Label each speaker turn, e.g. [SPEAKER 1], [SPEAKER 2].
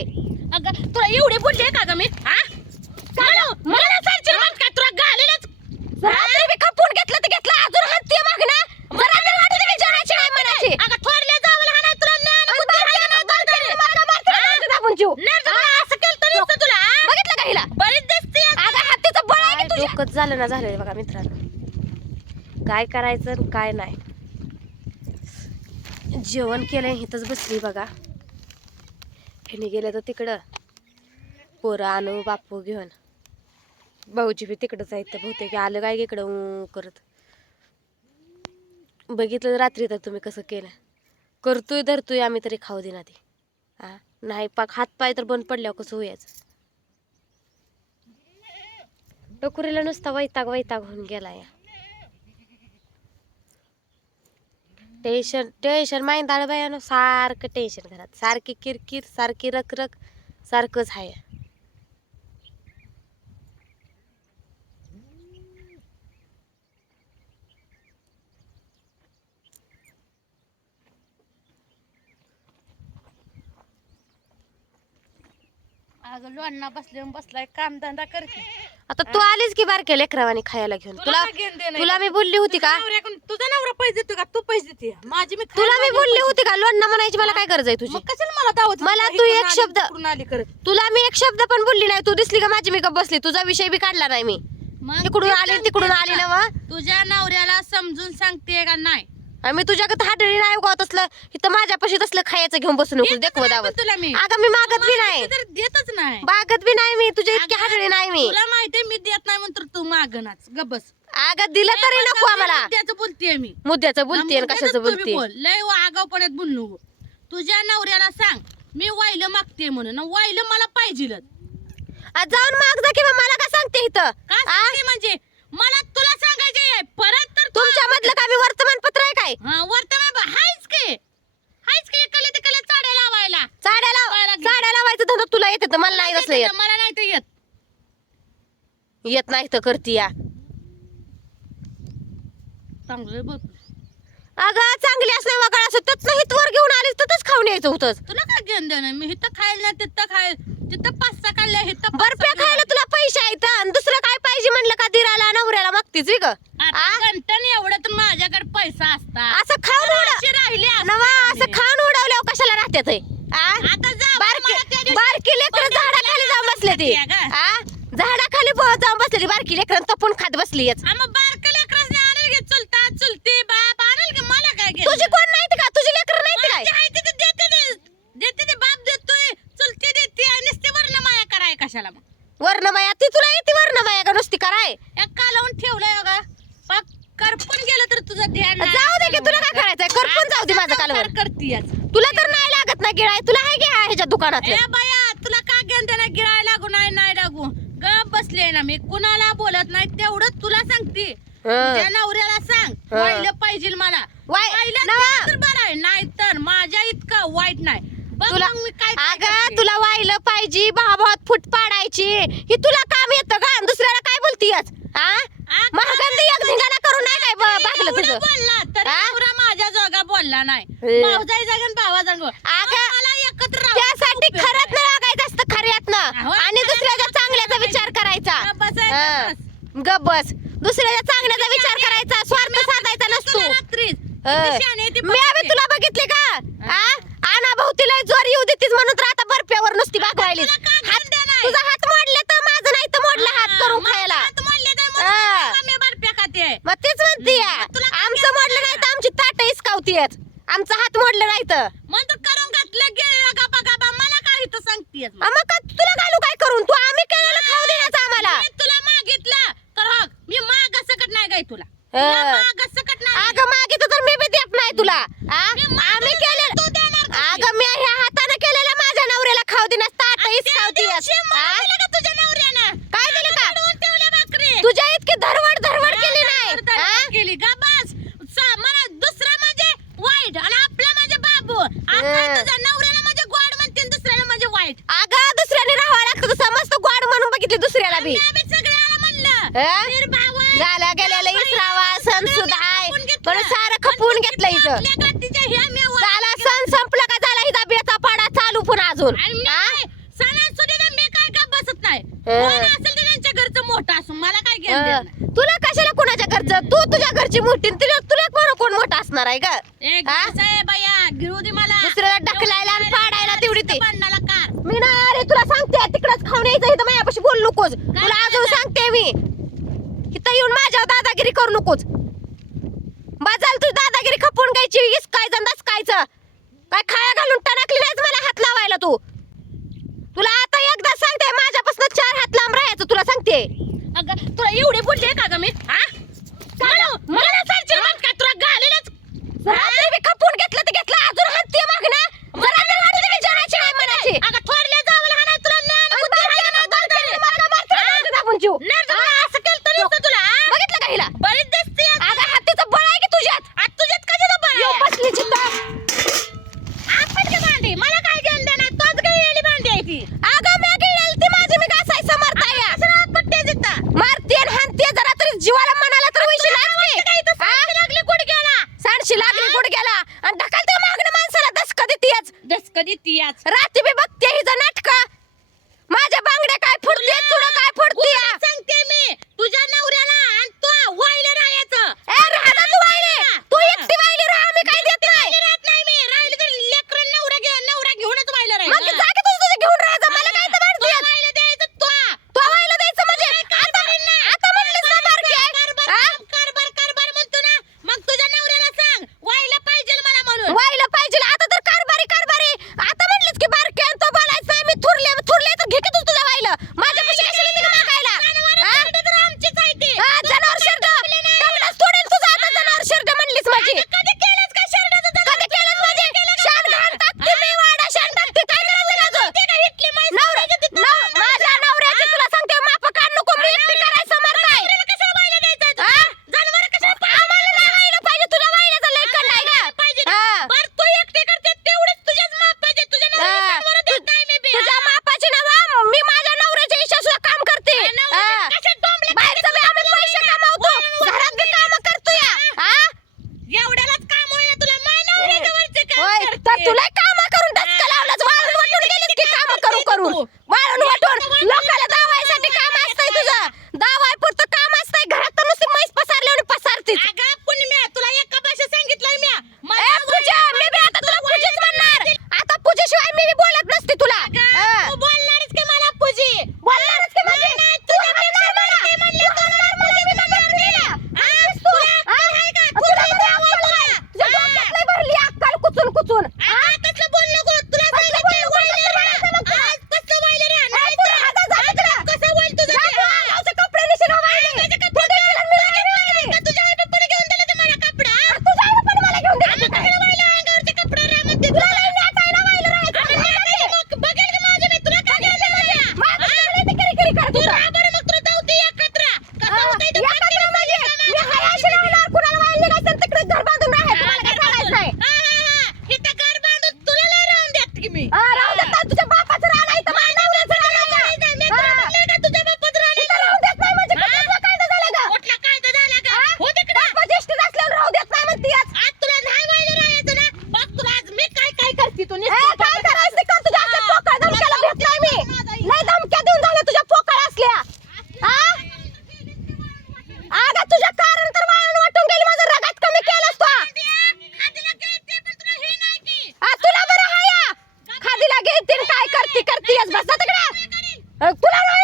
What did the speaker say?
[SPEAKER 1] अगं तुला एवढी बोलली का ग मी? हा? मला मला तुला
[SPEAKER 2] रात्री बी खपून घेतलं तर घेतलं. अजून हाती माग ना. जरा तर वाटत बी जेवणाची नाही म्हणायची.
[SPEAKER 1] अगं थोरल्या तुला बुद्धी आहे
[SPEAKER 2] मारते ना तुझं दाबून जीव.
[SPEAKER 1] नाही तर असं केलं तर नुसतं तुला हा?
[SPEAKER 2] बघितलं का हिला?
[SPEAKER 1] बरीच दिसते
[SPEAKER 2] अगं हातीचं बळ आहे की तुझ्या?
[SPEAKER 3] डोकंच झालं ना झालं बघा मित्रांनो. काय करायचं आणि काय नाही. जेवण केलंय इथंच बसली बघा. ह्याने गेलं तर तिकडं. पोरं आणू बापू घेऊन. भाऊजी बी तिकडंच आहेत तर बहुतेक आलं काय इकडं ऊ करत. बघितलं रात्री तर तुम्ही कसं केलं. करतोय धरतोय आम्ही तरी खाऊ देना ते. हा नाही पाक हात पाय तर बंद पडल्यावर कसं होयाचं? डोकुरीला नुसता वैताग वैताग होऊन गेला या टेन्शन टेन्शन. माहीत आलं बायानो सारखं टेन्शन घरात. सारखी किरकिर सारखी रखरख सारखंच आहे
[SPEAKER 1] अगं लोणना बसले बसलाय काम धंदा करते
[SPEAKER 3] आता तू आलीस की बारक्या लेकरावानी खायला घेऊन? तुला
[SPEAKER 1] काय घेणं देणं आहे?
[SPEAKER 3] तुला मी बोलली होती का?
[SPEAKER 1] तुझ्या नवऱ्याकडून- तुझा नवरा पैसे देतो का? तू पैसे देते. माझी मी
[SPEAKER 3] तुला मी बोलली
[SPEAKER 1] पैसे-
[SPEAKER 3] होती का? लोणना म्हणायची मला काय गरज आहे तुझी?
[SPEAKER 1] मग कशाला मला दावत?
[SPEAKER 3] मला तू एक शब्द-
[SPEAKER 1] तिकडून आली करत.
[SPEAKER 3] तुला मी एक शब्द पण बोलली नाही. तू दिसली का माझी मी गप्प बसली? तुझा विषय बी काढला नाही मी.
[SPEAKER 1] मग
[SPEAKER 3] इकडून
[SPEAKER 1] ते
[SPEAKER 3] आली तिकडून? आली ना वा
[SPEAKER 1] तुझ्या नवऱ्याला समजून सांगते का नाही?
[SPEAKER 3] मी तुझ्याकडे हाडळी नाही उगाव तसलं. इथं माझ्यापाशी तसलं खायचं घेऊन बसू नको देखव दावत.
[SPEAKER 1] तुला मी.
[SPEAKER 3] अगं मी मागत बी नाही.
[SPEAKER 1] तर देतच नाही.
[SPEAKER 3] मागत बी नाही मी. तुझ्या इतकी हाडळी नाही मी.
[SPEAKER 1] तुला माहितीये मी देत नाही म्हणतो तू मागणाच गबस
[SPEAKER 3] अगं दिलं तरी नको आम्हाला.
[SPEAKER 1] त्याचं बोलतेय मी.
[SPEAKER 3] मुद्द्याचं बोलतीये कशाचं
[SPEAKER 1] मुद्द्याचं तुम्ही
[SPEAKER 3] बोलतीये?
[SPEAKER 1] बोल. लय आगावपणात बोलू नको तुझ्या नवऱ्याला सांग मी वाहिलं मागते म्हणून. वाहिलं मला पाहिजेलच.
[SPEAKER 3] आ, जाऊन माग जा किंवा मला का सांगते इथं?
[SPEAKER 1] म्हणजे? मला तुला सांगायचे आहे. परत तर तू-
[SPEAKER 3] तुमच्या मधलं काय मी वर्तमानपत्र आहे काय?
[SPEAKER 1] हा वर्तमान हायच की. हायच की कले ते कले चाड्या लावायला.
[SPEAKER 3] चाड्या लाव. चाड्या लावायचं धंदा तुला येते तर मला नाही असलं येत.
[SPEAKER 1] मला नाही तर येत.
[SPEAKER 3] येत नाही तर करती या.
[SPEAKER 1] चांगलं बघ.
[SPEAKER 3] अगं चांगली असल्या वगळ असं. त्याच हित वर घेऊन आलीस तर खाऊन यायचं होतंच
[SPEAKER 1] तुला काय घेऊन देणं? मी इथं खायला नाही तिथं खायला तिथं काढल्या इथं पाच
[SPEAKER 3] बर्फ्या खायला तुला पैसे आहेत आणि दुसरं काय पाहिजे म्हणलं का दिराला नवऱ्याला मागतीच ग
[SPEAKER 1] आता घंटन एवढं तर माझ्याकडे पैसा असता
[SPEAKER 3] असं खाऊन उड
[SPEAKER 1] अशी राहिली
[SPEAKER 3] नवा असं? खाऊन उडवल्यावर कशाला राहत्यात? आ?
[SPEAKER 1] आता जा
[SPEAKER 3] बारकी
[SPEAKER 1] मला त्या दिवशी
[SPEAKER 3] बारकी लेकर झाडाखाली जाऊन बसले ती
[SPEAKER 1] आहे का?
[SPEAKER 3] आ? झाडाखाली ब- जाऊन बसले ती बारकी लेकर तपून खात बसली
[SPEAKER 1] मग लेकरासनी आणेल की चुलता चुलती बाप आणेल की मला काय घेणं?
[SPEAKER 3] तुझी कोण नाही का तुझी लेकर नाही काय
[SPEAKER 1] माझी आहे तिथे देते ते देते ते बाप देतोय चुलती देते आणि नुसती वर्ण माया कराय कशाला मग
[SPEAKER 3] वर्ण माया ती तुला येते वर्ण माया का नुसती कराय
[SPEAKER 1] एक कालवून ठेवलंय बघा पाक करपून गेलं तर तुझं ध्यान नाही.
[SPEAKER 3] जाऊ दे की तुला काय करायचंय करपून जाऊ दे माझं
[SPEAKER 1] संसार करतीयच
[SPEAKER 3] तुला तर नाही लागत ना गिळाय तुला आहे घ्या ह्याच्या दुकानात
[SPEAKER 1] ए बाया तुला का घेऊन त्याला गिळायला लागू नाही नाही लागू? गप बसले ना मी. कुणाला बोलत नाही तेवढं तुला सांगते. त्या नवऱ्याला सांग. वाहिलं पाहिजे मला.
[SPEAKER 3] नवा.
[SPEAKER 1] तर बरं आहे नाही तर माझ्या इतकं वाईट नाही.
[SPEAKER 3] तुला अगं. तुला वाहिलं पाहिजे भावात फुट पाडायची. ही तुला काम येतं का? दुसऱ्याला काय बोलतीयस? हा
[SPEAKER 1] अगं,
[SPEAKER 3] महागंदी एक धिंगाणा करून नाही काय ब- भागलं
[SPEAKER 1] एवढं
[SPEAKER 3] तुझं
[SPEAKER 1] बोलला तर
[SPEAKER 3] हा?
[SPEAKER 1] नवरा माझ्या जोगा बोलला नाही
[SPEAKER 3] हे.
[SPEAKER 1] भाऊजाई जागन भावा जागो
[SPEAKER 3] अगं,
[SPEAKER 1] मला एकत्र राहून
[SPEAKER 3] त्यासाठी
[SPEAKER 1] उपयोग
[SPEAKER 3] खरंच. नाही लागायचं असतं खऱ्यातनं आणि दुसऱ्याच्या चांगल्याचा. विचार करायचा
[SPEAKER 1] गप्प बस आहे,
[SPEAKER 3] हं.
[SPEAKER 1] गप्प
[SPEAKER 3] गप्प बस दुसऱ्याच्या चांगल्याचा विचार करायचा स्वार्थ साधायचा नसतो
[SPEAKER 1] तुला रात्रीच
[SPEAKER 3] हं.
[SPEAKER 1] किती शहाणी आहे ती
[SPEAKER 3] मी आम्ही
[SPEAKER 1] बघते.
[SPEAKER 3] तुला बघितले का आ? आणा भोवतीला जोर येऊ देतीस म्हणून तर आता बर्फ्यावर नुसती भागवायली
[SPEAKER 1] तुला का
[SPEAKER 3] हात
[SPEAKER 1] धंदा नाही?
[SPEAKER 3] तुझा हात मोडले तर माझं नाही तर मोडलं हात
[SPEAKER 1] हा,
[SPEAKER 3] करून
[SPEAKER 1] मग
[SPEAKER 3] खायला
[SPEAKER 1] हात मोडले तर मग
[SPEAKER 3] हा.
[SPEAKER 1] मी बर्फ्या खाते
[SPEAKER 3] मग तेच म्हणते
[SPEAKER 1] मग तुला काय
[SPEAKER 3] आमचं मोडलं नाही तर आमची ताट इसकावतीयच आमचा हात मोडलं नाही तर
[SPEAKER 1] मग तर करून घातलं गेलं गपा गपा मला काय इथं सांगतेस मग?
[SPEAKER 3] आ, मग का तुला घालू काय करून तू आम्ही केलेलं खाऊ देण्याचं आम्हाला
[SPEAKER 1] मी तुला मागितलं तर हो मी माग सकट नाही गाय तुला
[SPEAKER 3] हं.
[SPEAKER 1] तुला माग सकट नाही
[SPEAKER 3] अगं मागितलं तर मी बी देत नाही तुला. आ? आम्ही केलेलं? अगं मी ह्या हाताने केलेलं माझ्या नवऱ्याला खाऊ देण्यास ताट
[SPEAKER 1] आणि त्या
[SPEAKER 3] इसकावतीयस
[SPEAKER 1] दिवशी
[SPEAKER 3] आ?
[SPEAKER 1] मला दिलं का तुझ्या नवऱ्यानं?
[SPEAKER 3] काय दिलं का तुझ्या इतकी धरवड धरवड केली नाही. आ?
[SPEAKER 1] म्हणजे वाईट आणि आपला म्हणजे बाबू. आता
[SPEAKER 3] हं.
[SPEAKER 1] तुझ्या नवऱ्याला म्हणजे गोड म्हणते आणि दुसऱ्याला म्हणजे वाईट.
[SPEAKER 3] अगं दुसऱ्याने राहावं लागतं. तू समजत गोड म्हणून बघितली दुसऱ्याला बी. पण सारं खपून घेतलं इथं. झाला सण संपला का झाला हिचा बेचा पाडा चालू पण अजून? तुला कशाला कोणाच्या घरच? तू तुझ्या घरची मोठी तुला
[SPEAKER 1] तुला कोण कोण
[SPEAKER 3] मोठा
[SPEAKER 1] असणार आहे का
[SPEAKER 3] ढकलायला आणि
[SPEAKER 1] पाडायला तेवढी मी
[SPEAKER 3] ना अरे तुला सांगते तिकडच
[SPEAKER 1] खाऊन यायचं
[SPEAKER 3] इथं माझ्यापाशी बोल नकोच तुला
[SPEAKER 1] अजून सांगते मी.
[SPEAKER 3] इथं येऊन माझ्यावर दादागिरी करू नकोच बाजाल
[SPEAKER 1] तू दादागिरी
[SPEAKER 3] खपून
[SPEAKER 1] घ्यायची काय धंदाच
[SPEAKER 3] कायचं काय खाया घालून टणकली नाहीच
[SPEAKER 1] मला
[SPEAKER 3] हात
[SPEAKER 1] लावायला तू? করুন करती
[SPEAKER 3] है बस तुला